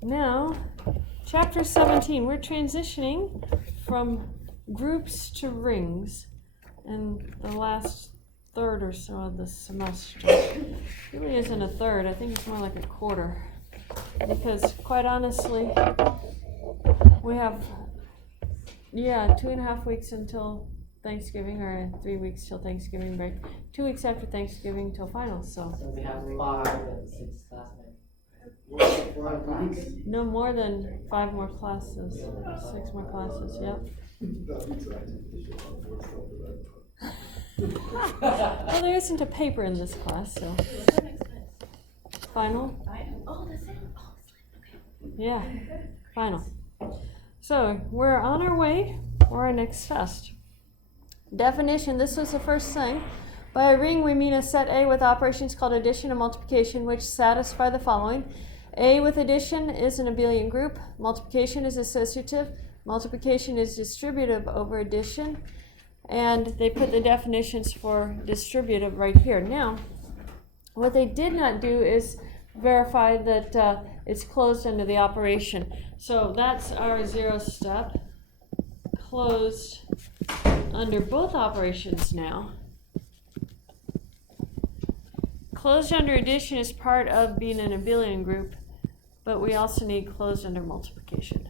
Now, chapter 17, we're transitioning from groups to rings in the last third or so of the semester. It really isn't a third, I think it's more like a quarter. Because quite honestly, we have, 2.5 weeks until Thanksgiving, or 3 weeks till Thanksgiving break. 2 weeks after Thanksgiving till finals, So we have 5 and 6 classmates. No more than 5 more classes, 6 more classes, yep. Well, there isn't a paper in this class, so. Final? Oh, that's it? Oh, okay. Yeah, final. So, we're on our way for our next test. Definition, this was the first thing. By a ring, we mean a set A with operations called addition and multiplication, which satisfy the following. A with addition is an abelian group. Multiplication is associative. Multiplication is distributive over addition. And they put the definitions for distributive right here. Now, what they did not do is verify that it's closed under the operation. So that's our 0 step. Closed under both operations now. Closed under addition is part of being an abelian group, but we also need closed under multiplication.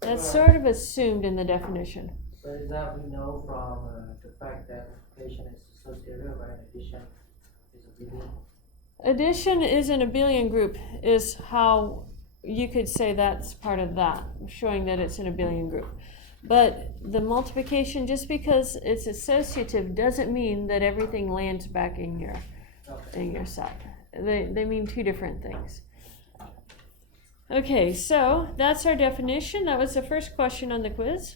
That's sort of assumed in the definition. So is that we know from the fact that multiplication is associative and addition is abelian? Addition is an abelian group, is how you could say that's part of that, showing that it's an abelian group. But the multiplication, just because it's associative, doesn't mean that everything lands back in your set. They mean two different things. Okay, so that's our definition. That was the first question on the quiz.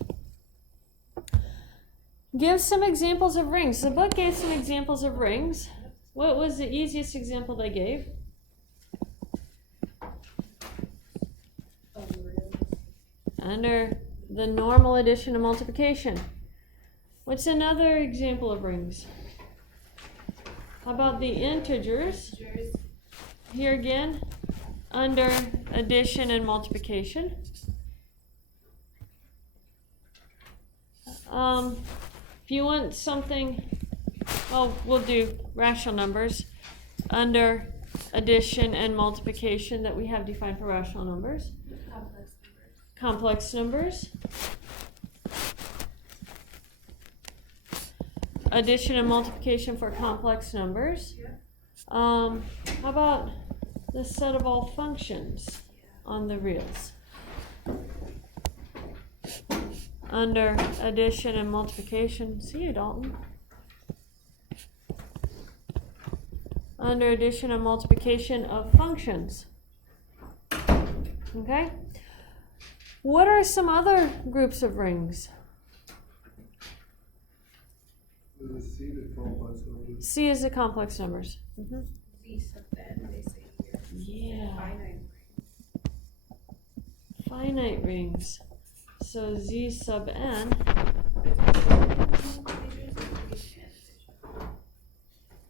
Give some examples of rings. The book gave some examples of rings. What was the easiest example they gave? Under the normal addition and multiplication. What's another example of rings? How about the integers? Here again, under addition and multiplication. If you want something, well, we'll do rational numbers under addition and multiplication that we have defined for rational numbers. Complex numbers. Addition and multiplication for complex numbers. How about the set of all functions on the reals? Under addition and multiplication. See you, Dalton. Under addition and multiplication of functions. Okay? What are some other groups of rings? C is the complex numbers. Mm-hmm. Z sub n, they say here. Yeah. Finite rings. Finite rings. So Z sub n.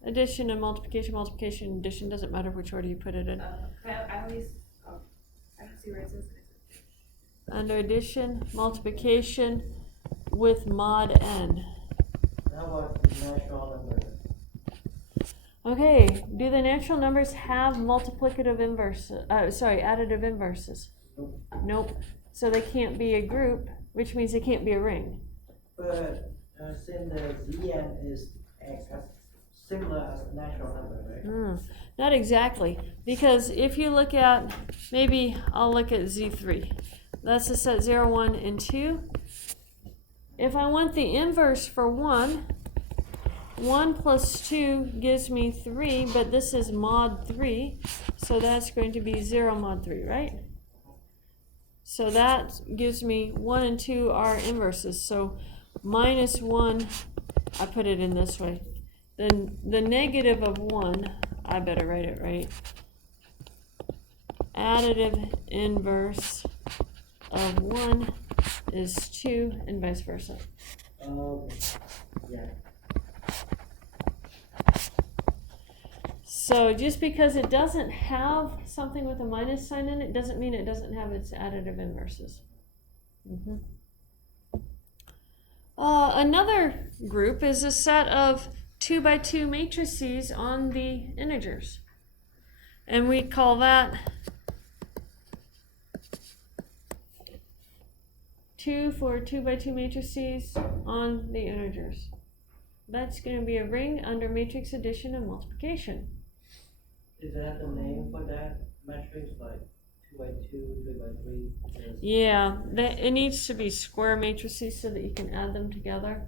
Addition and multiplication, multiplication, addition, doesn't matter which order you put it in. I always, I don't see where it says. Under addition, multiplication with mod n. How about the natural numbers? Okay, do the natural numbers have multiplicative inverses? Additive inverses? Nope. So they can't be a group, which means they can't be a ring. But since the Zn is similar as the natural number, right? Not exactly, because if you look at, maybe I'll look at Z3. That's the set 0, 1, and 2. If I want the inverse for 1, 1 plus 2 gives me 3, but this is mod 3, so that's going to be 0 mod 3, right? So that gives me 1 and 2 are inverses. So minus 1, I put it in this way. Then the negative of 1, I better write it right. Additive inverse of 1 is 2, and vice versa. Yeah. So just because it doesn't have something with a minus sign in it doesn't mean it doesn't have its additive inverses. Another group is a set of 2 by 2 matrices on the integers. And we call that 2 for 2 by 2 matrices on the integers. That's going to be a ring under matrix addition and multiplication. Is that the name for that matrix, like 2 by 2, 3 by 3? Yeah, it needs to be square matrices so that you can add them together.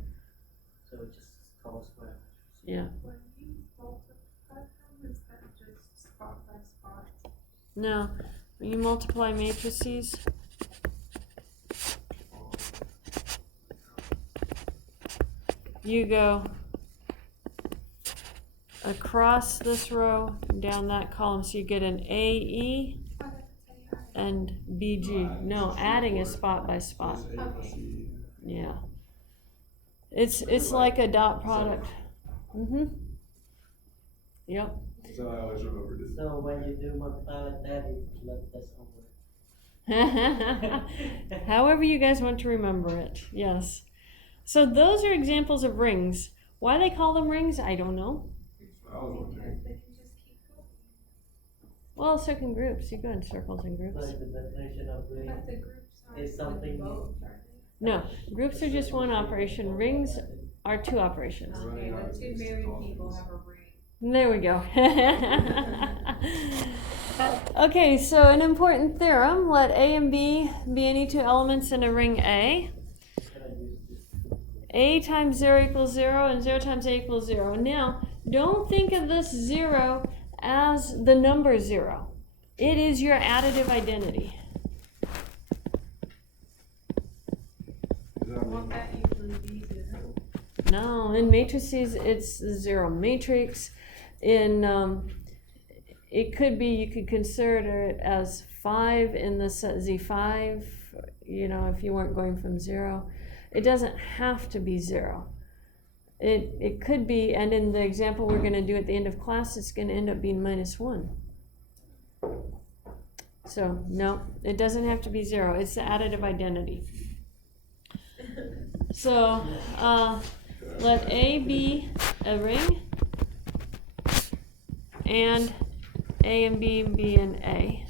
So it just called square. Yeah. When you multiply them, is that just spot by spot? No, when you multiply matrices, you go across this row and down that column, so you get an AE and BG. No, adding is spot by spot. Yeah. It's like a dot product. Yep. So I always remembered it. So when you do multiply like that, you let this over. However you guys want to remember it. Yes. So those are examples of rings. Why they call them rings, I don't know. I was wondering. Because they can just keep going. Well, so can groups. You go in circles and groups. But the definition of ring But the groups are is something both, aren't No, groups are just one operation. Rings are two operations. they? Okay, but two married people have a ring. There we go. Okay, so an important theorem. Let A and B be any two elements in a ring A. A times 0 equals 0 and 0 times A equals 0. Now, don't think of this 0 as the number 0. It is your additive identity. Won't that usually be 0? No, in matrices it's the 0 matrix. In it could be, you could consider it as 5 in the set Z5, you know, if you weren't going from 0. It doesn't have to be 0. It could be, and in the example we're going to do at the end of class, it's going to end up being -1. So, no, it doesn't have to be 0. It's the additive identity. So, let A be a ring, and A and B be an A.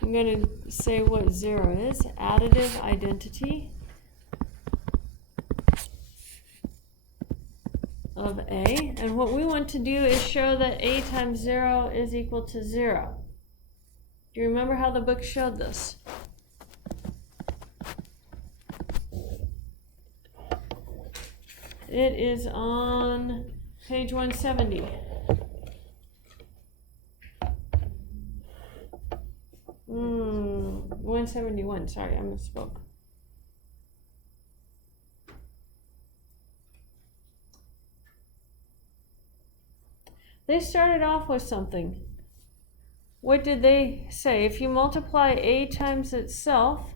I'm going to say what 0 is. Additive identity of A. And what we want to do is show that A times 0 is equal to 0. Do you remember how the book showed this? It is on page 170. Hmm, 171, sorry, I misspoke. They started off with something. What did they say? If you multiply A times itself,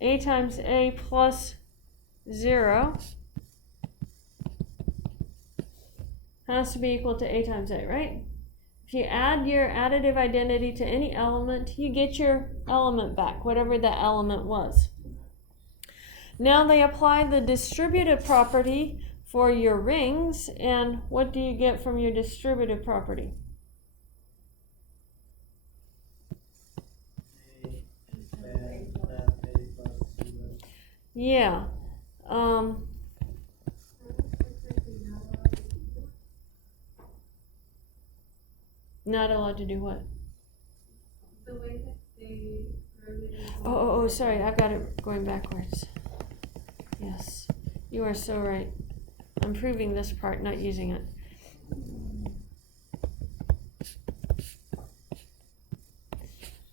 A times A plus 0 has to be equal to A times A, right? If you add your additive identity to any element, you get your element back, whatever that element was. Now they apply the distributive property for your rings, and what do you get from your distributive property? Yeah. Not allowed to do what? The way that they wrote it is Oh, sorry, I've got it going backwards. Yes, you are so right. I'm proving this part, not using it.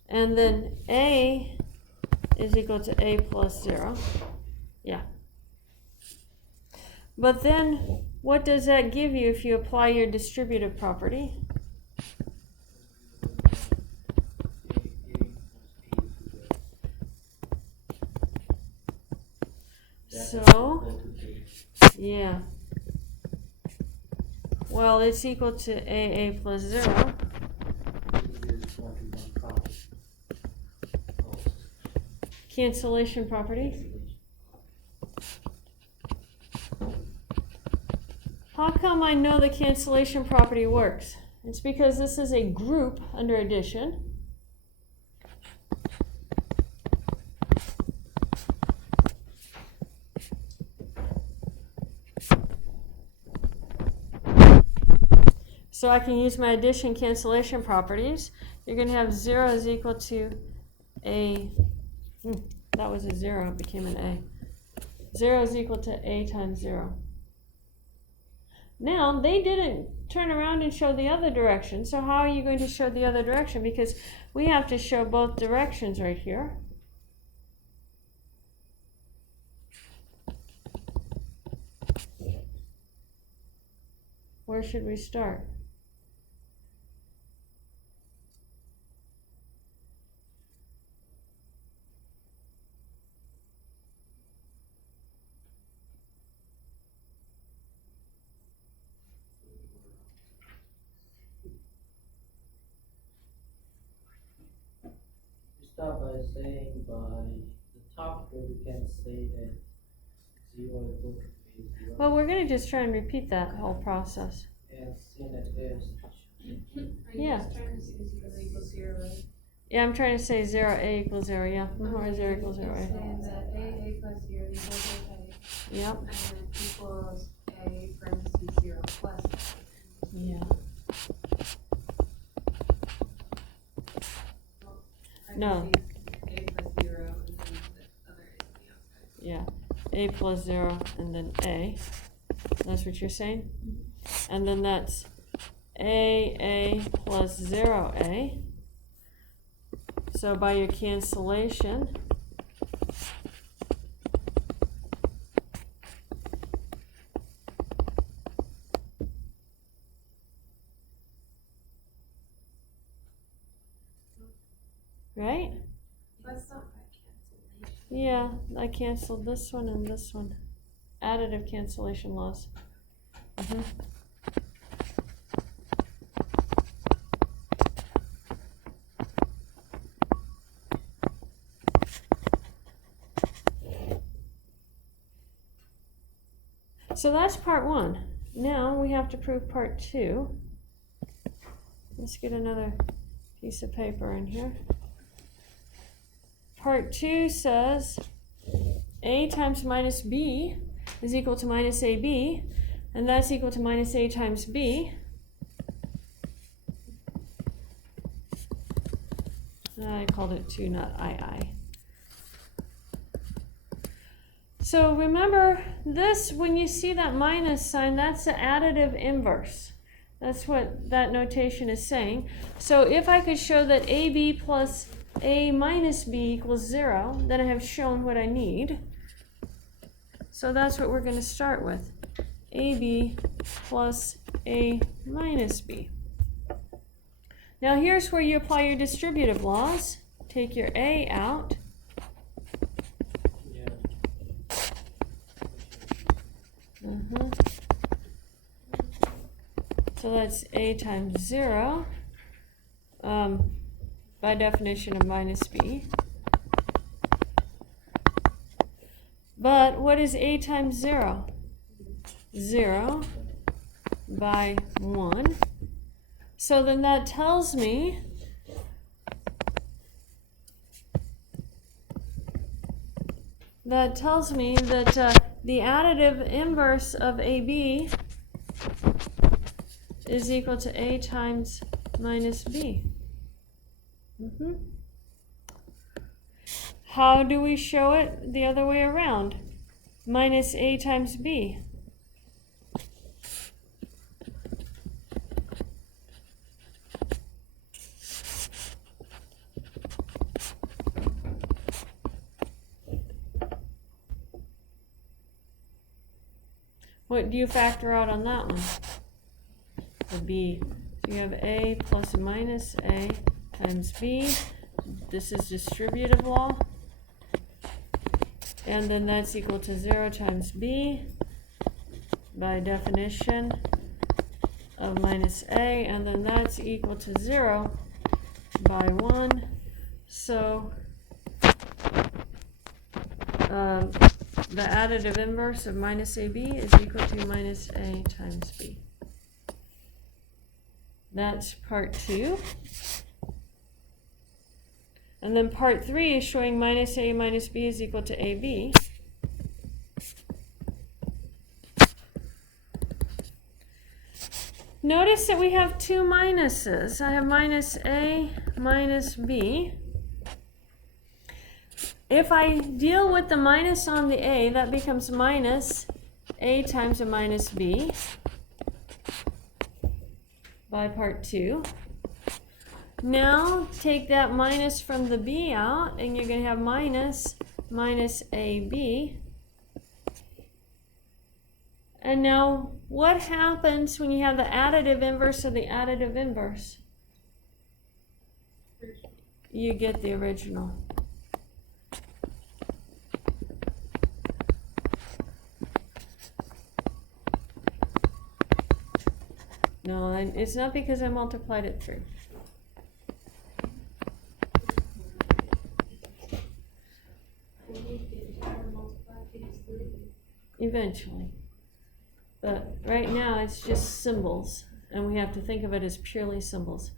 And then A is equal to A plus 0. Yeah. But then, what does that give you if you apply your distributive property? Oh, go to K. yeah. Well, it's equal to AA plus 0. This is one-to-one property. Cancellation property. How come I know the cancellation property works? It's because this is a group under addition. So I can use my addition cancellation properties. You're going to have 0 is equal to a, that was a 0, it became an a. 0 is equal to a times 0. Now, they didn't turn around and show the other direction, so how are you going to show the other direction? Because we have to show both directions right here. Where should we start? Start by saying by the top here we can say that 0 equal to a 0. Well, we're going to just try and repeat that whole process. And sin at S. Yeah. Just trying to see 0 equals 0, right? Yeah, I'm trying to say 0, a equals 0, yeah. Or 0 equals 0, It's a. saying that a plus 0 equals a, Yep. and then equals a parentheses 0 plus a. Yeah. Parentheses No. a plus 0, and then the other is on the outside. Yeah. A plus 0 and then a. That's what you're saying? And then that's a plus 0a. So by your cancellation, right? That's not by cancellation. Yeah, I canceled this one and this one. Additive cancellation laws. So that's part 1. Now we have to prove part 2. Let's get another piece of paper in here. Part 2 says a times minus b is equal to minus ab, and that's equal to minus a times b. I called it 2, not I. So remember this, when you see that minus sign, that's the additive inverse. That's what that notation is saying. So if I could show that ab plus a minus b equals 0, then I have shown what I need. So that's what we're going to start with. ab plus a minus b. Now here's where you apply your distributive laws. Take your a out. Yeah. So that's a times 0, by definition of minus b. But what is a times 0? 0 by 1. So then that tells me that the additive inverse of AB is equal to A times minus B. How do we show it the other way around? Minus A times B. What do you factor out on that one? The B. So you have A plus minus A times B. This is distributive law. and then that's equal to 0 times b by definition of minus a, and then that's equal to 0 by 1. So the additive inverse of minus ab is equal to minus a times b. That's part 2. And then part 3 is showing minus a minus b is equal to ab. Notice that we have two minuses. I have minus a minus b. If I deal with the minus on the a, that becomes minus a times a minus b by part 2. Now take that minus from the b out, and you're going to have minus ab. And now what happens when you have the additive inverse of the additive inverse? You get the original. No, it's not because I multiplied it through. Eventually. But right now it's just symbols, and we have to think of it as purely symbols,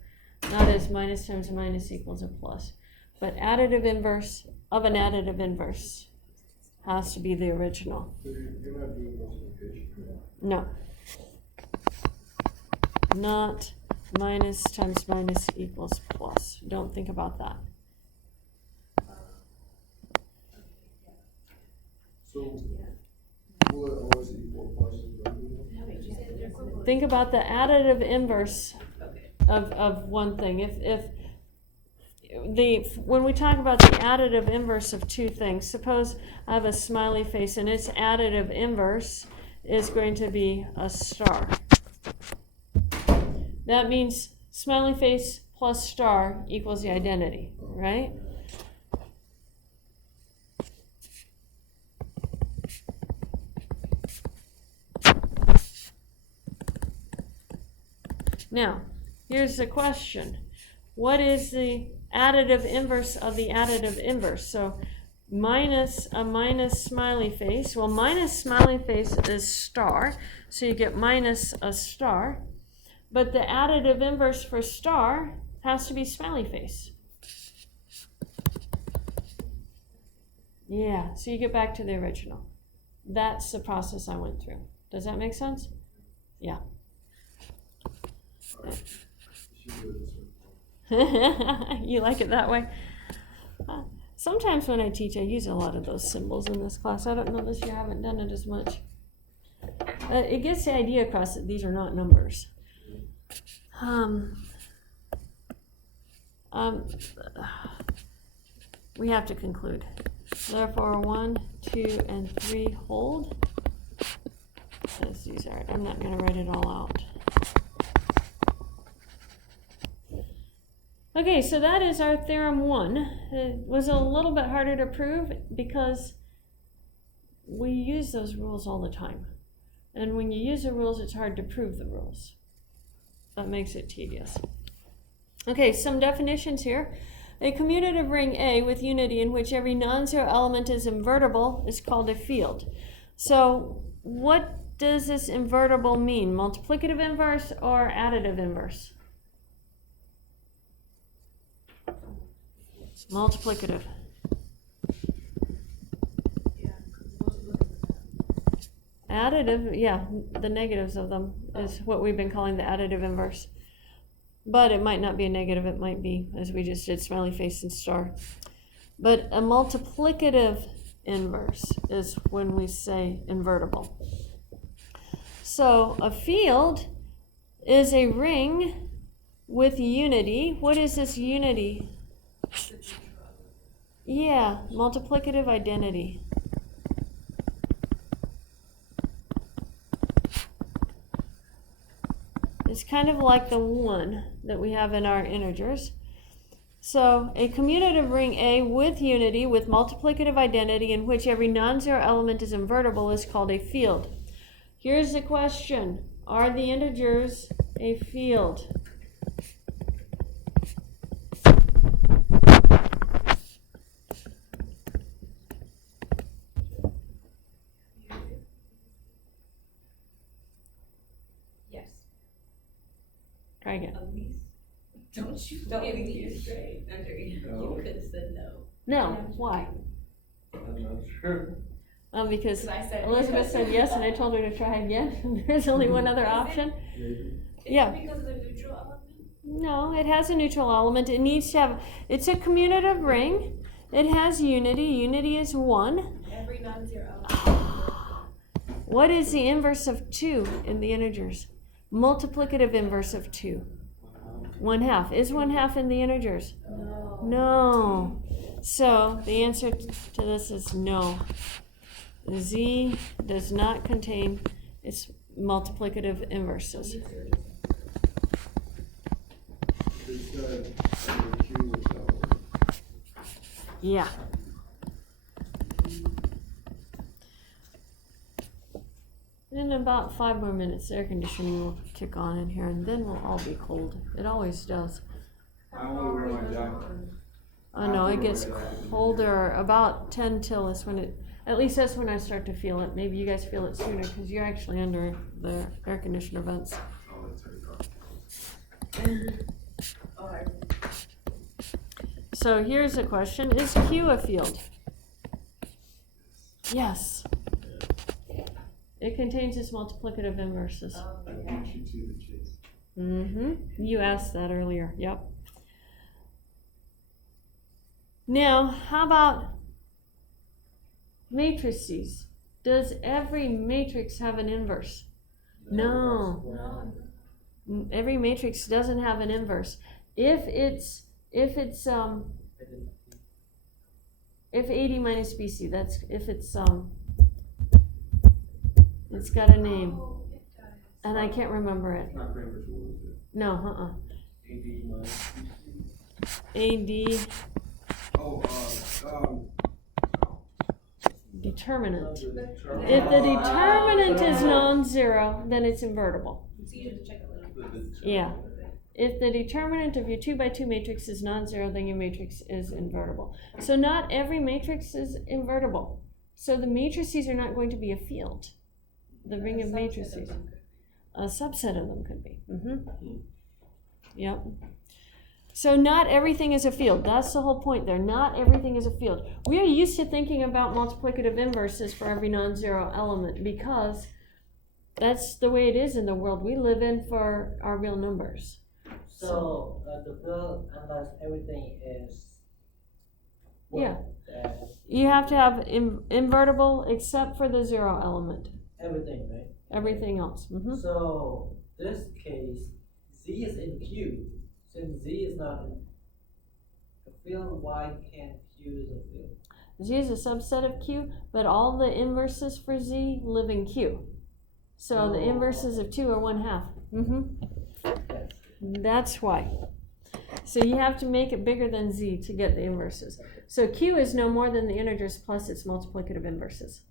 not as minus times minus equals a plus. But additive inverse of an additive inverse has to be the original. So you're not doing multiplication? No. Not minus times minus equals plus. Don't think about that. So will it always equal plus and negative? Think about the additive inverse of one thing. When we talk about the additive inverse of two things, suppose I have a smiley face and its additive inverse is going to be a star. That means smiley face plus star equals the identity, right? Now, here's the question. What is the additive inverse of the additive inverse? So minus a minus smiley face. Well, minus smiley face is star, so you get minus a star. But the additive inverse for star has to be smiley face. Yeah, so you get back to the original. That's the process I went through. Does that make sense? Yeah. You like it that way? Sometimes when I teach, I use a lot of those symbols in this class. I don't know this year, I haven't done it as much. It gets the idea across that these are not numbers. We have to conclude. Therefore, 1, 2, and 3 hold. As these are, I'm not going to write it all out. Okay, so that is our theorem 1. It was a little bit harder to prove because we use those rules all the time. And when you use the rules, it's hard to prove the rules. That makes it tedious. Okay, some definitions here. A commutative ring A with unity in which every non-zero element is invertible is called a field. So what does this invertible mean? Multiplicative inverse or additive inverse? Multiplicative. Additive, yeah, the negatives of them is what we've been calling the additive inverse. But it might not be a negative, it might be, as we just did, smiley face and star. But a multiplicative inverse is when we say invertible. So a field is a ring with unity. What is this unity? Yeah, multiplicative identity. It's kind of like the 1 that we have in our integers. So a commutative ring A with unity with multiplicative identity in which every non-zero element is invertible is called a field. Here's the question. Are the integers a field? Yes. Try again. At least. Don't you give me straight. I'm joking. No. You could have said no. No. Why? I'm not sure. Because 'Cause I said Elizabeth said yes, and I told her to try again. There's only one other option. Maybe. Yeah. Because of the neutral element? No, it has a neutral element. It needs to have. It's a commutative ring. It has unity. Unity is 1. Every non-zero element. What is the inverse of 2 in the integers? Multiplicative inverse of 2. 1/2. Is 1/2 in the integers? No. No. So the answer to this is no. Z does not contain its multiplicative inverses. It said under Q was that word. Yeah. In about 5 more minutes, the air conditioning will kick on in here, and then we'll all be cold. It always does. I only wear my jacket. Oh no, it gets colder about 10 till is when it, at least that's when I start to feel it. Maybe you guys feel it sooner because you're actually under the air conditioner vents. Oh, that's how you go. Alright. So here's a question. Is Q a field? Yes. It contains its multiplicative inverses. I beat you to the chase. Mm-hmm. You asked that earlier. Yep. Now, how about matrices? Does every matrix have an inverse? No. Every matrix doesn't have an inverse. If AD minus BC, that's if it's got a name, Oh, it does. and I can't remember it. It's not Cambridge, what was it? No, AD minus AD Oh, determinant. the If the determinant is non-zero, then it's invertible. It's easier to check a little. Yeah. If the determinant of your 2 by 2 matrix is non-zero, then your matrix is invertible. So not every matrix is invertible. So the matrices are not going to be a field. The ring of matrices. A subset of them could be. Yep. So not everything is a field. That's the whole point there. Not everything is a field. We are used to thinking about multiplicative inverses for every non-zero element because that's the way it is in the world we live in for our real numbers. So the field unless everything is. Yeah. You have to have invertible except for the 0 element. Everything, right? Everything else. So this case, Z is in Q. Since Z is not in a field, why can't Q is a field? Z is a subset of Q, but all the inverses for Z live in Q. So the inverses of 2 are 1/2. Yes. That's why. So you have to make it bigger than Z to get the inverses. So Q is no more than the integers plus its multiplicative inverses.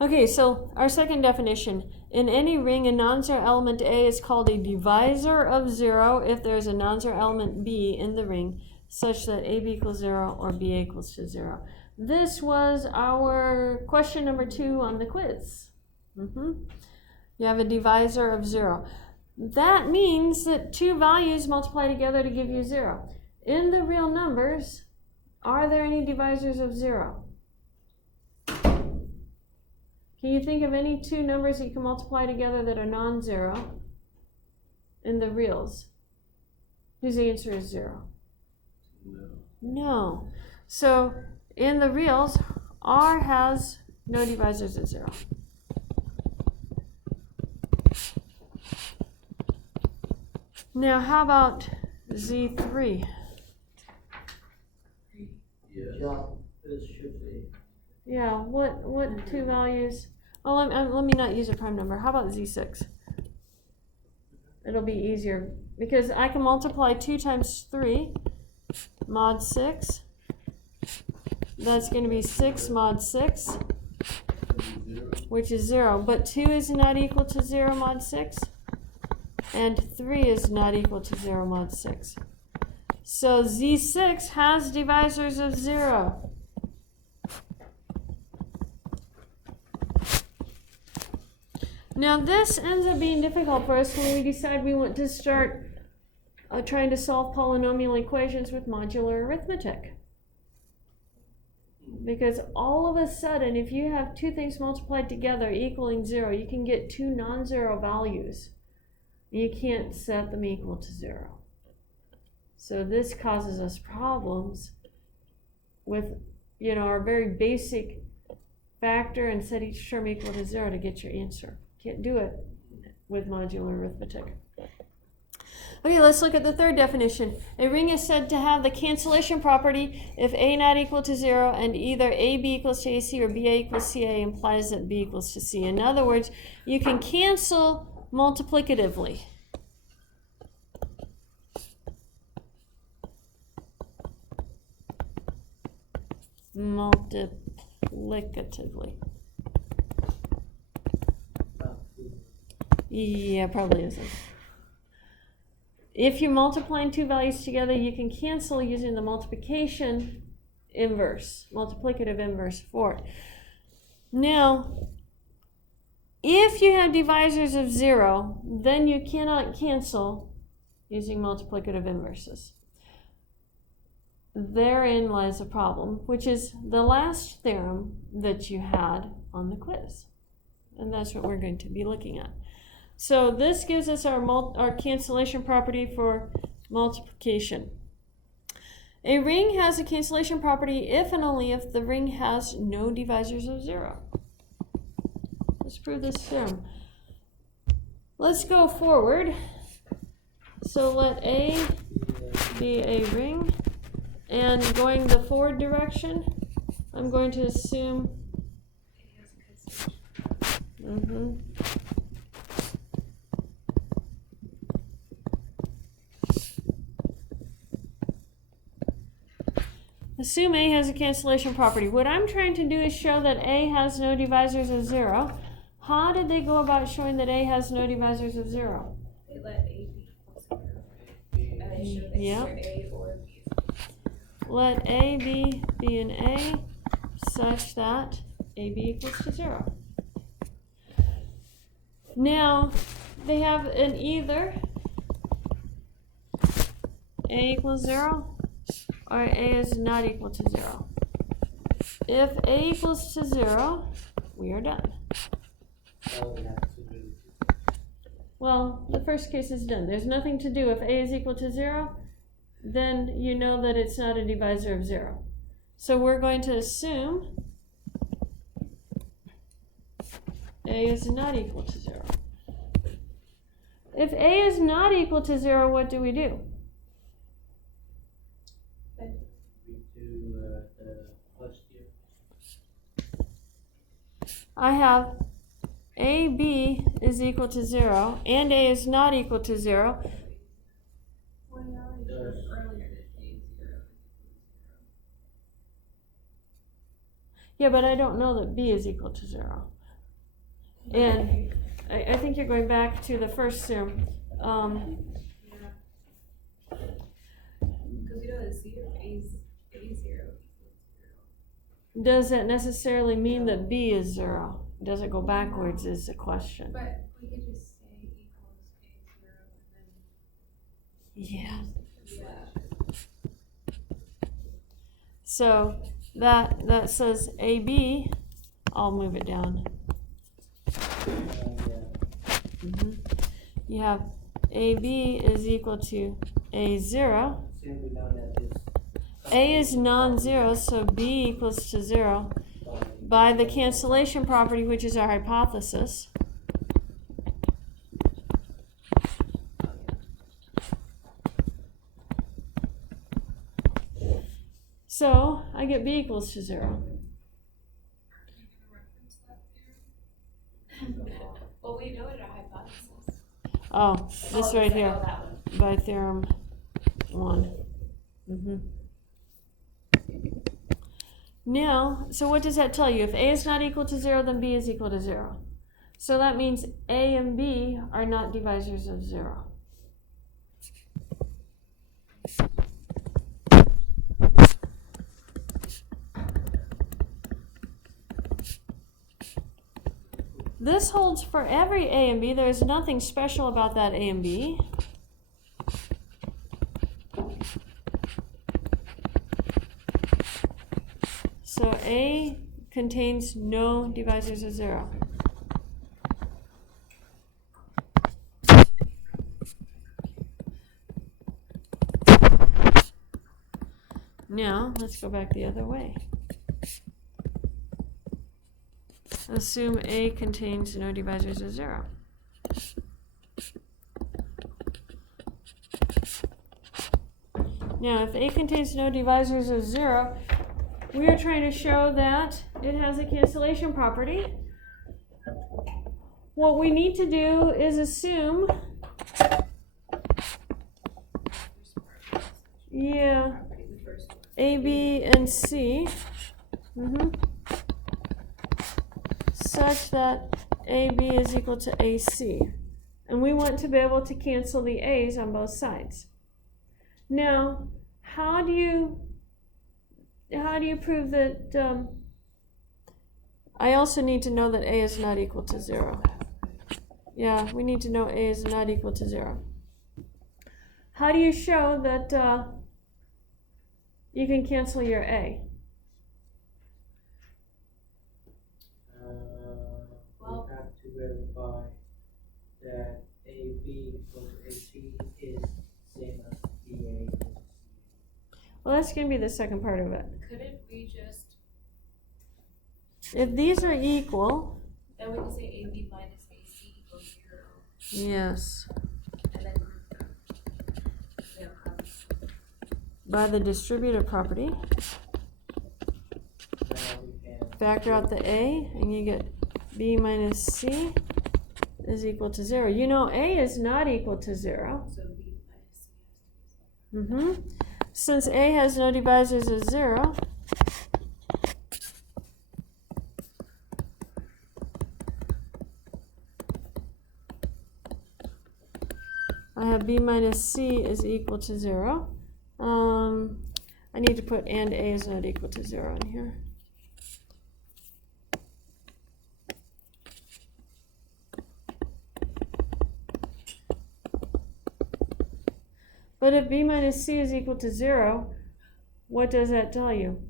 Okay, so our second definition. In any ring, a non-zero element A is called a divisor of 0 if there is a non-zero element B in the ring, such that AB equals 0 or BA equals to 0. This was our question number 2 on the quiz. You have a divisor of 0. That means that 2 values multiply together to give you 0. In the real numbers, are there any divisors of 0? Can you think of any 2 numbers that you can multiply together that are non-zero in the reals? Whose answer is 0? No. So in the reals, R has no divisors at 0. Now how about Z3? Yeah, this should be. Yeah, what 2 values? Oh, let me not use a prime number. How about Z6? It'll be easier because I can multiply 2 times 3, mod 6. That's going to be 6 mod 6, which is 0. But 2 is not equal to 0 mod 6, and 3 is not equal to 0 mod 6. So Z6 has divisors of 0. Now this ends up being difficult for us when we decide we want to start trying to solve polynomial equations with modular arithmetic. Because all of a sudden, if you have two things multiplied together equaling 0, you can get two non-zero values. You can't set them equal to 0. So this causes us problems with, our very basic factor and set each term equal to 0 to get your answer. Can't do it with modular arithmetic. Okay, let's look at the third definition. A ring is said to have the cancellation property if A not equal to 0 and either AB equals to AC or BA equals CA implies that B equals to C. In other words, you can cancel multiplicatively. Multiplicatively. Yeah, probably isn't. If you're multiplying two values together, you can cancel using the multiplication inverse, multiplicative inverse for it. Now, if you have divisors of 0, then you cannot cancel using multiplicative inverses. Therein lies a problem, which is the last theorem that you had on the quiz. And that's what we're going to be looking at. So this gives us our cancellation property for multiplication. A ring has a cancellation property if and only if the ring has no divisors of 0. Let's prove this theorem. Let's go forward. So let A be a ring. And going the forward direction, I'm going to assume assume A has a cancellation property. What I'm trying to do is show that A has no divisors of 0. How did they go about showing that A has no divisors of 0? They let A be equals to 0. Yep. A or B. Let A be an A such that AB equals to 0. Now, they have an either A equals 0 or A is not equal to 0. If A equals to 0, we are done. Well, the first case is done. There's nothing to do. If A is equal to 0, then you know that it's not a divisor of 0. So we're going to assume A is not equal to 0. If A is not equal to 0, what do? We do the first here. I have AB is equal to 0 and A is not equal to 0. Well, you already showed earlier that A is 0. Yeah, but I don't know that B is equal to 0. And I think you're going back to the first theorem. Because we know that C of A is 0 equals 0. Does that necessarily mean that B is 0? Does it go backwards is the question. But we could just say equals A 0 Yeah. and Yeah. So that says AB. I'll move it down. You have AB is equal to A0. Since we know that this A is non-zero, so B equals to 0 by the cancellation property, which is our hypothesis. So I get B equals to 0. Well, we know it our hypothesis. Oh, this right here. That one. by theorem 1. Now, so what does that tell you? If A is not equal to 0, then B is equal to 0. So that means A and B are not divisors of 0. This holds for every A and B. There's nothing special about that A and B. So A contains no divisors of 0. Now, let's go back the other way. Assume A contains no divisors of 0. Now, if A contains no divisors of 0, we are trying to show that it has a cancellation property. What we need to do is assume, A, B, and C, such that AB is equal to AC. And we want to be able to cancel the A's on both sides. Now, how do you prove that? I also need to know that A is not equal to 0. Yeah, we need to know A is not equal to 0. How do you show that you can cancel your A? We have to verify that AB equal to AC is same as BA. Well, that's going to be the second part of it. Couldn't we just, If these are equal, then we can say AB minus AC equals 0, yes, and then group them. Yeah, by the distributive property, Now we can factor out the A, and you get B minus C is equal to 0. You know A is not equal to 0. so B minus C has to be 0. Since A has no divisors of 0, I have B minus C is equal to 0. I need to put and A is not equal to 0 in here. But if B minus C is equal to 0, what does that tell you?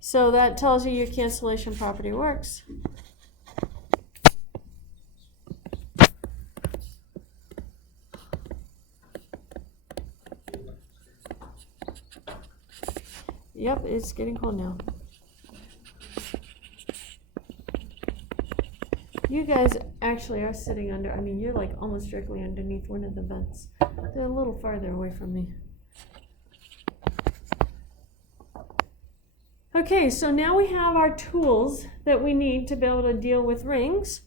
So that tells you your cancellation property works. Yep, it's getting cold now. You guys actually are sitting under, I mean, you're like almost directly underneath one of the vents. They're a little farther away from me. Okay, so now we have our tools that we need to be able to deal with rings.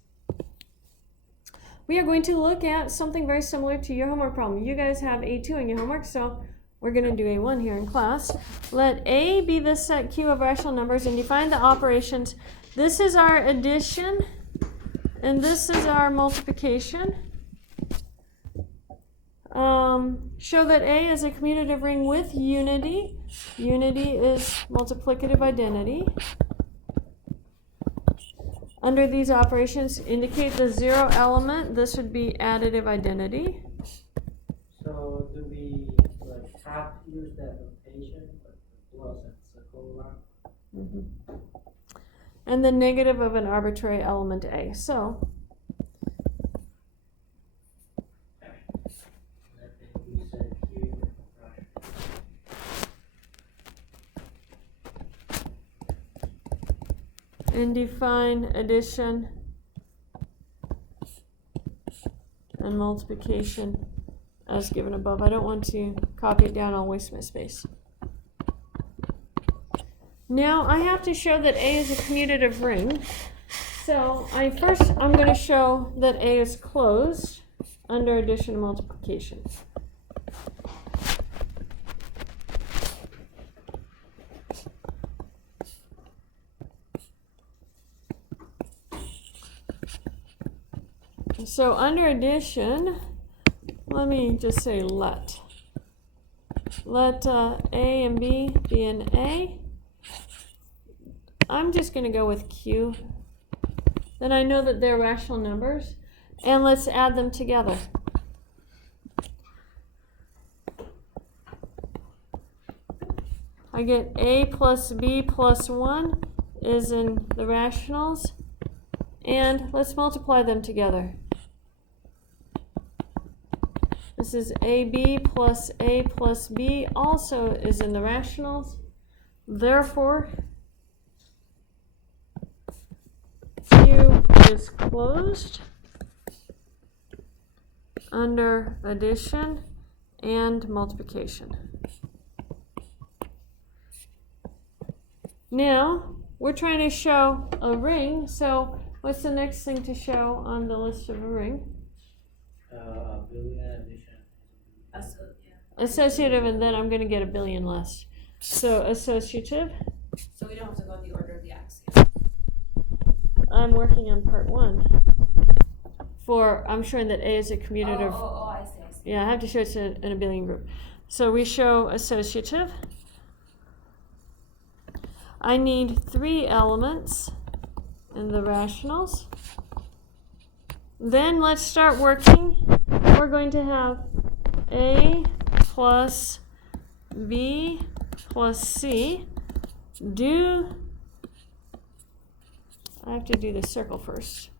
We are going to look at something very similar to your homework problem. You guys have A2 in your homework, so we're going to do A1 here in class. Let A be the set Q of rational numbers and define the operations. This is our addition, and this is our multiplication. Show that A is a commutative ring with unity. Unity is multiplicative identity. Under these operations, indicate the 0 element. This would be additive identity. So do we have to use that notation, like the plus and circle around? And the negative of an arbitrary element A. So and define addition and multiplication as given above. I don't want to copy it down, I'll waste my space. Now I have to show that A is a commutative ring. So I'm going to show that A is closed under addition and multiplication. So under addition, let me just say let A and B be an A. I'm just going to go with Q. Then I know that they're rational numbers, and let's add them together. I get A plus B plus 1 is in the rationals, and let's multiply them together. This is AB plus A plus B also is in the rationals. Therefore, Q is closed under addition and multiplication. Now, we're trying to show a ring, so what's the next thing to show on the list of a ring? Boolean addition. Associative, and then I'm going to get a billion less. So associative. So we don't have to go in the order of the axiom. I'm working on part 1. I'm showing that A is a commutative. I see. Yeah, I have to show it's in a billion group. So we show associative. I need 3 elements in the rationals. Then let's start working. We're going to have A plus B plus C. I have to do the circle first.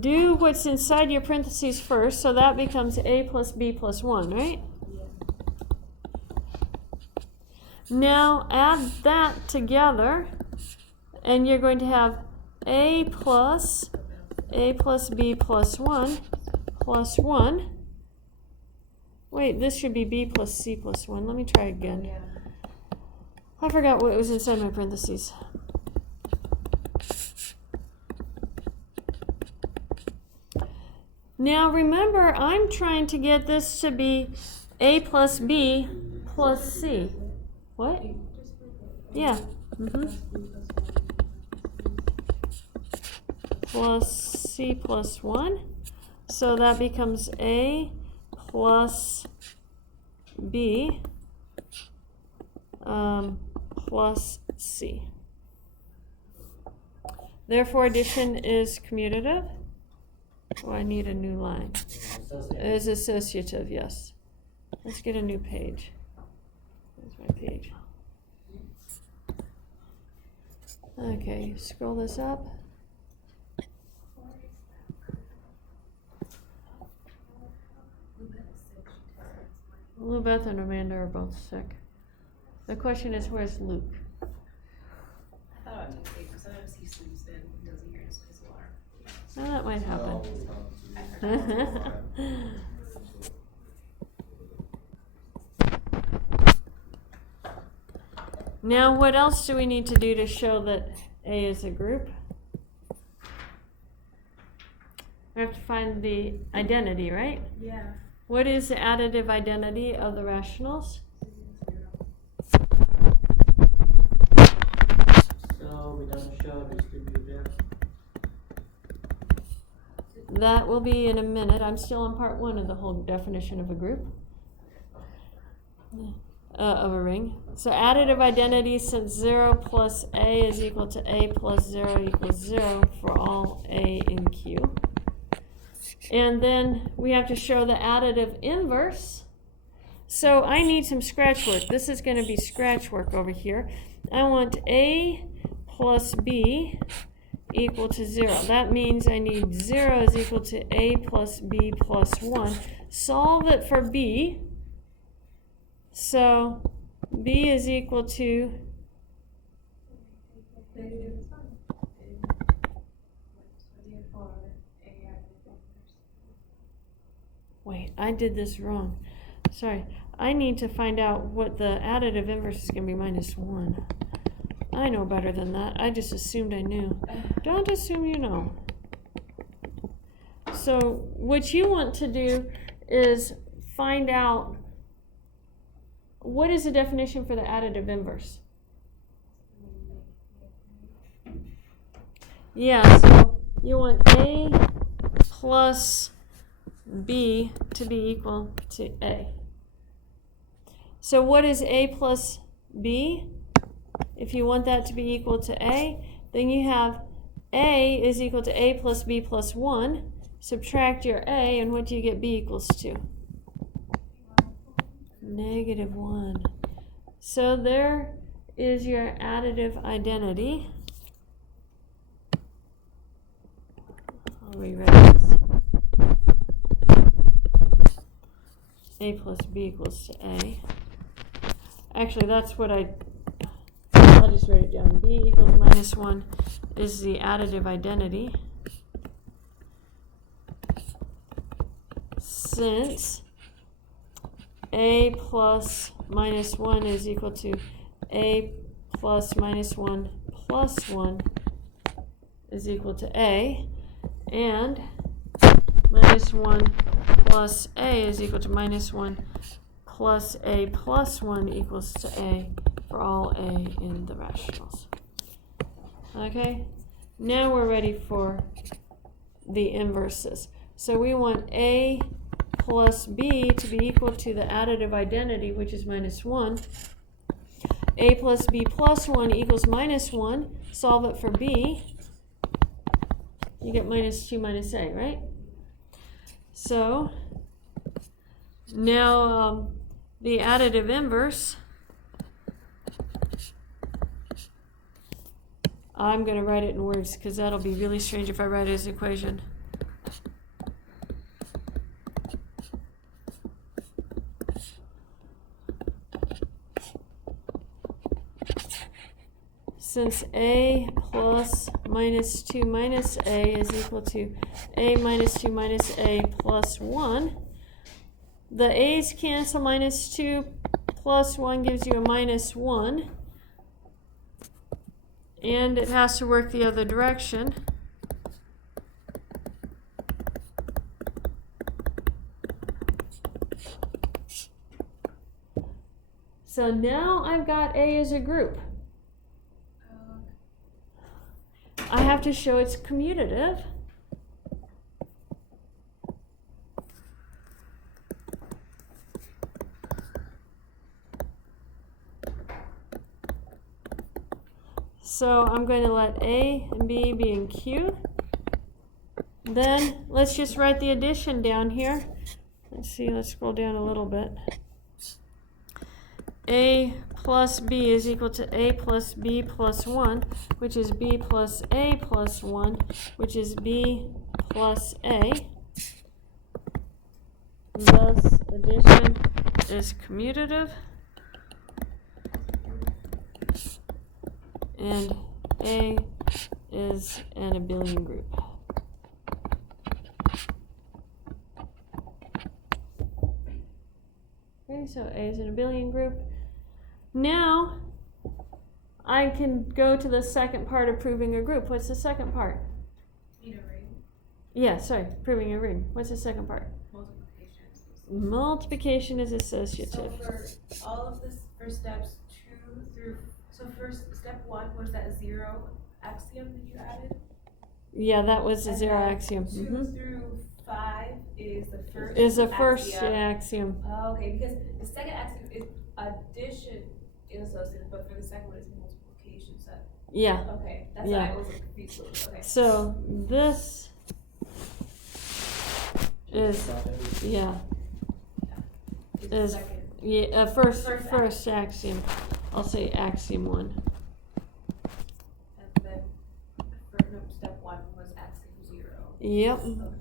Do what's inside your parentheses first, so that becomes A plus B plus 1, right? Now add that together, and you're going to have A plus B plus 1 plus 1. Wait, this should be B plus C plus 1. Let me try again. I forgot what was inside my parentheses. Now remember, I'm trying to get this to be A plus B plus C. What? Yeah. Plus C plus 1. So that becomes A plus B plus C. Therefore, addition is commutative. Oh, I need a new line. It is associative, yes. Let's get a new page. There's my page. Okay, scroll this up. Lubeth and Amanda are both sick. The question is, where's Luke? I thought about texting because sometimes he sleeps in and doesn't hear his face alarm. Oh, that might happen. Now, what else do we need to do to show that A is a group? We have to find the identity, right? Yeah. What is the additive identity of the rationals? So we don't show distributive. That will be in a minute. I'm still on part 1 of the whole definition of a group. Of a ring. So additive identity, since 0 plus A is equal to A plus 0 equals 0 for all A in Q. And then we have to show the additive inverse. So I need some scratch work. This is going to be scratch work over here. I want A plus B equal to 0. That means I need 0 is equal to A plus B plus 1. Solve it for B. So B is equal to wait, I did this wrong. Sorry. I need to find out what the additive inverse is going to be, minus 1. I know better than that. I just assumed I knew. Don't assume you know. So what you want to do is find out what is the definition for the additive inverse. Yeah, so you want A plus B to be equal to A. So what is A plus B? If you want that to be equal to A, then you have A is equal to A plus B plus 1. Subtract your A, and what do you get B equals to? -1. So there is your additive identity. I'll rewrite this. A plus B equals to A. Actually, that's what I'll just write it down. B equals -1 is the additive identity. Since A plus -1 is equal to A plus -1 plus 1 is equal to A, and -1 plus A is equal to -1 plus A plus 1 equals to A for all A in the rationals. Okay, now we're ready for the inverses. So we want A plus B to be equal to the additive identity, which is -1. A plus B plus 1 equals -1. Solve it for B. You get -2 minus A, right? So now the additive inverse, I'm going to write it in words because that'll be really strange if I write it as an equation. Since A plus -2 minus A is equal to A -2 minus A plus 1, the A's cancel. -2 plus 1 gives you a -1. And it has to work the other direction. So now I've got A as a group. I have to show it's commutative. So I'm going to let A and B be in Q. Then let's just write the addition down here. Let's see, let's scroll down a little bit. A plus B is equal to A plus B plus 1, which is B plus A plus 1, which is B plus A. Thus, addition is commutative. And A is an abelian group. Okay, so A is an abelian group. Now, I can go to the second part of proving a group. What's the second part? Need a ring. Yeah, sorry, proving a ring. What's the second part? Multiplication. Multiplication is associative. So for all of this, for steps 2 through, so first step 1 was that 0 axiom that you added? Yeah, that was the And 0 then axiom. 2 through 5 is the first Is the first axiom. axiom. Oh, okay, because the second axiom is addition is associative, but for the second one it's multiplication. So Yeah. okay, that's Yeah. why I was confused. Okay. So this is yeah It's the is second. yeah first axiom. I'll say axiom 1. And then step 1 was axiom 0. Yep. Okay.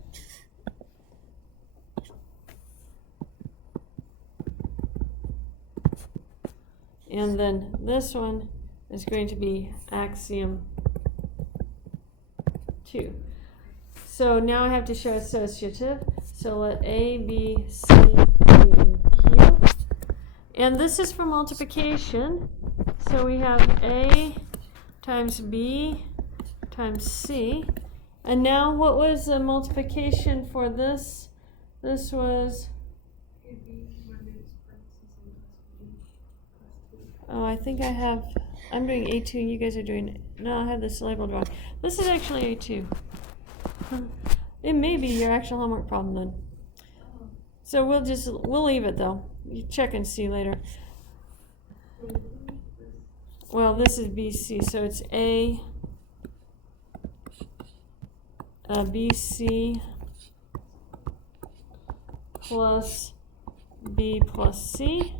And then this one is going to be axiom 2. So now I have to show associative. So let A, B, C be in Q. And this is for multiplication. So we have A times B times C. And now what was the multiplication for this? This was, oh, I think I'm doing A2 and you guys are doing, no, I have this labeled wrong. This is actually A2. It may be your actual homework problem then. So we'll leave it though. You check and see later. Well, this is BC, so it's BC plus B plus C.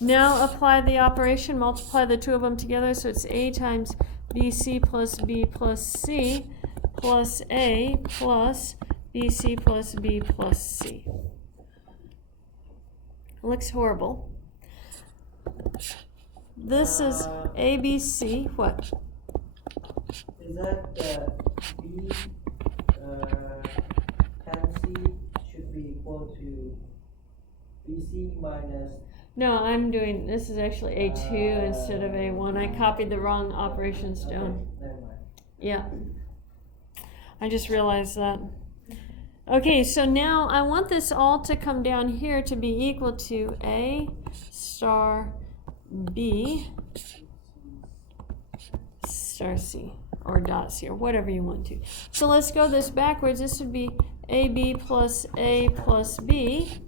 Now apply the operation, multiply the two of them together, so it's A times BC plus B plus C plus A plus BC plus B plus C. Looks horrible. This is ABC, what? Is that B times C should be equal to BC minus? No, I'm doing, this is actually A2 instead of A1. I copied the wrong operations down. Never mind. Yeah. I just realized that. Okay, so now I want this all to come down here to be equal to A star B star C, or dot C, or whatever you want to. So let's go this backwards. This would be AB plus A plus B.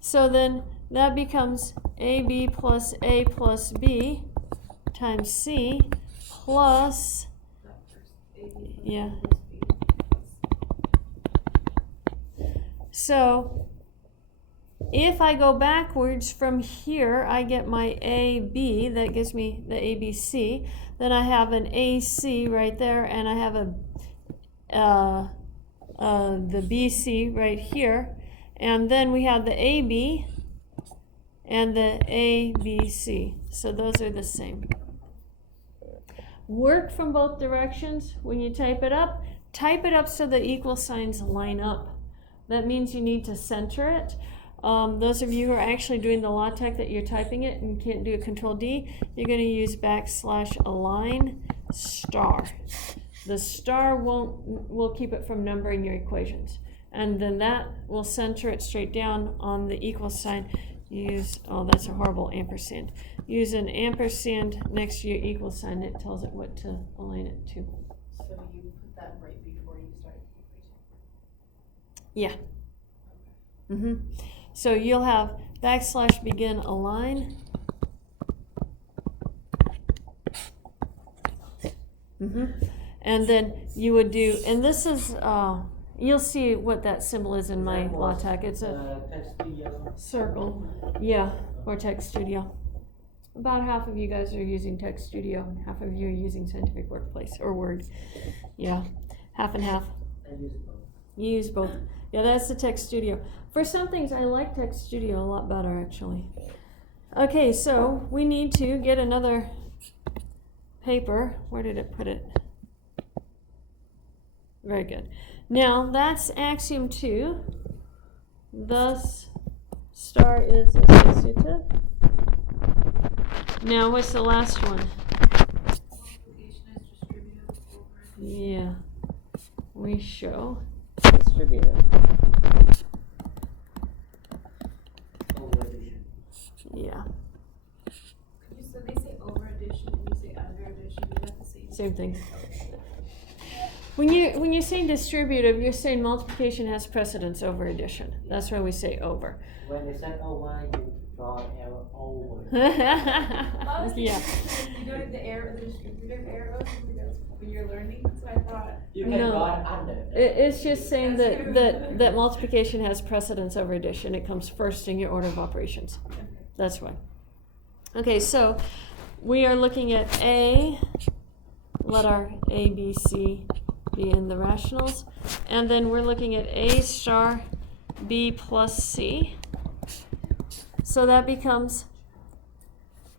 So then that becomes AB plus A plus B times C plus, yeah. So if I go backwards from here, I get my AB, that gives me the ABC. Then I have an AC right there, and I have the BC right here. And then we have the AB and the ABC. So those are the same. Work from both directions. When you type it up so the equal signs line up. That means you need to center it. Those of you who are actually doing the LaTeX that you're typing it and can't do a Control D, you're going to use \align star. The star will keep it from numbering your equations. And then that will center it straight down on the equal sign. Use, oh, that's a horrible ampersand. Use an ampersand next to your equal sign. It tells it what to align it to. So you put that right before you start the equation? Yeah. So you'll have \begin align. And then you would do, and this is, you'll see what that symbol is in my LaTeX. It's a circle. Yeah, or Text Studio. About half of you guys are using Text Studio, and half of you are using Scientific Workplace or Word. Yeah, half and half. I use both. You use both. Yeah, that's the Text Studio. For some things, I like Text Studio a lot better, actually. Okay, so we need to get another paper. Where did it put it? Very good. Now, that's axiom 2. Thus, star is associative. Now, what's the last one? Multiplication is distributive over. Yeah, we show distributive. Over addition. Yeah, So they say over addition and you say under addition. You have the same. same thing. When you're saying distributive, you're saying multiplication has precedence over addition. That's why we say over. When they said over, you draw an arrow over. Yeah. You're doing the arrow, the distributive arrows when you're learning. So I thought. You can No. draw it under. It's just saying that multiplication has precedence over addition. It comes first in your order of operations. That's why. Okay, so we are looking at A. Let our A, B, C be in the rationals. And then we're looking at A star B plus C. So that becomes,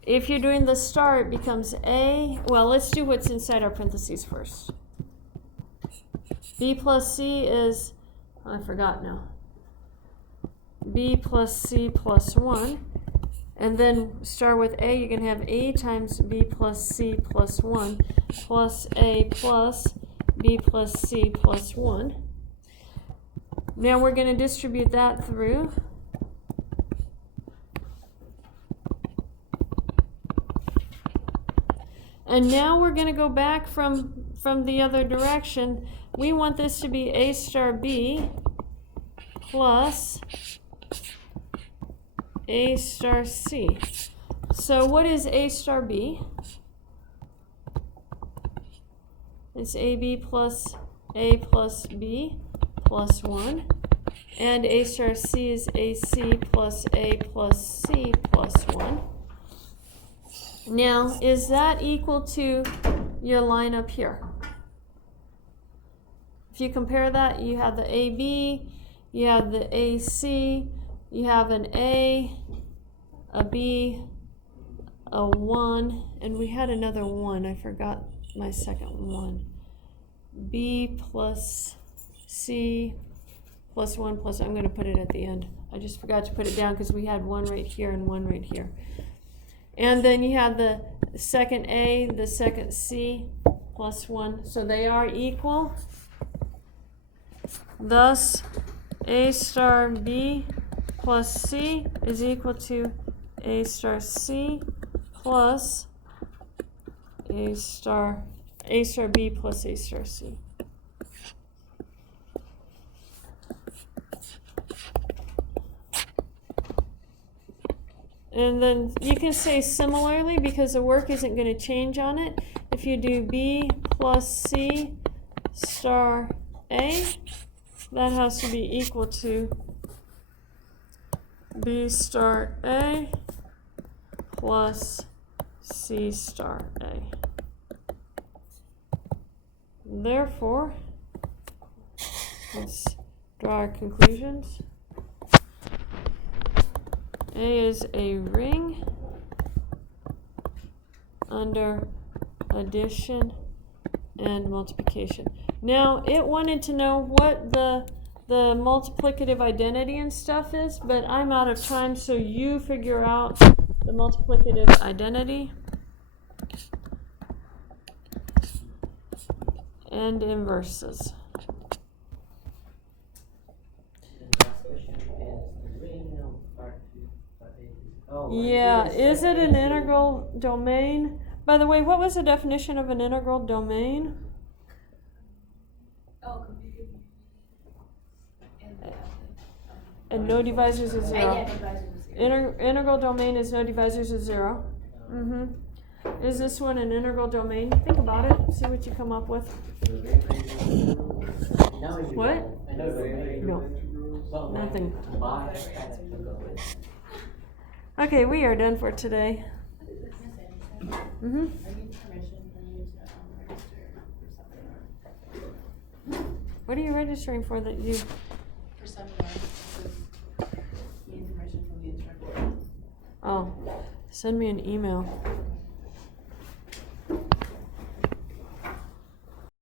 if you're doing the star, it becomes A. Well, let's do what's inside our parentheses first. B plus C is, I forgot now. B plus C plus 1. And then start with A, you can have A times B plus C plus 1 plus A plus B plus C plus 1. Now we're going to distribute that through. And now we're going to go back from the other direction. We want this to be A star B plus A star C. So what is A star B? It's AB plus A plus B plus 1. And A star C is AC plus A plus C plus 1. Now, is that equal to your line up here? If you compare that, you have the AB, you have the AC, you have an A, a B, a 1, and we had another 1. I forgot my second one. B plus C plus 1 plus, I'm going to put it at the end. I just forgot to put it down because we had 1 right here and 1 right here. And then you have the second A, the second C plus 1. So they are equal. Thus, A star B plus C is equal to A star C plus A star B plus A star C. And then you can say similarly, because the work isn't going to change on it. If you do B plus C star A, that has to be equal to B star A plus C star A. Therefore, let's draw our conclusions. A is a ring under addition and multiplication. Now, it wanted to know what the multiplicative identity and stuff is, but I'm out of time, so you figure out the multiplicative identity and inverses. Yeah, is it an integral domain? By the way, what was the definition of an integral domain? Oh, And no divisors is 0. yeah, divisors is 0. Integral domain is no divisors is 0. Is this one an integral domain? Think about it. See what you come up with. What? No. Nothing. Okay, we are done for today. I need permission from you to register for something. What are you registering for that you... For seminar, need permission from the instructor. Oh, send me an email.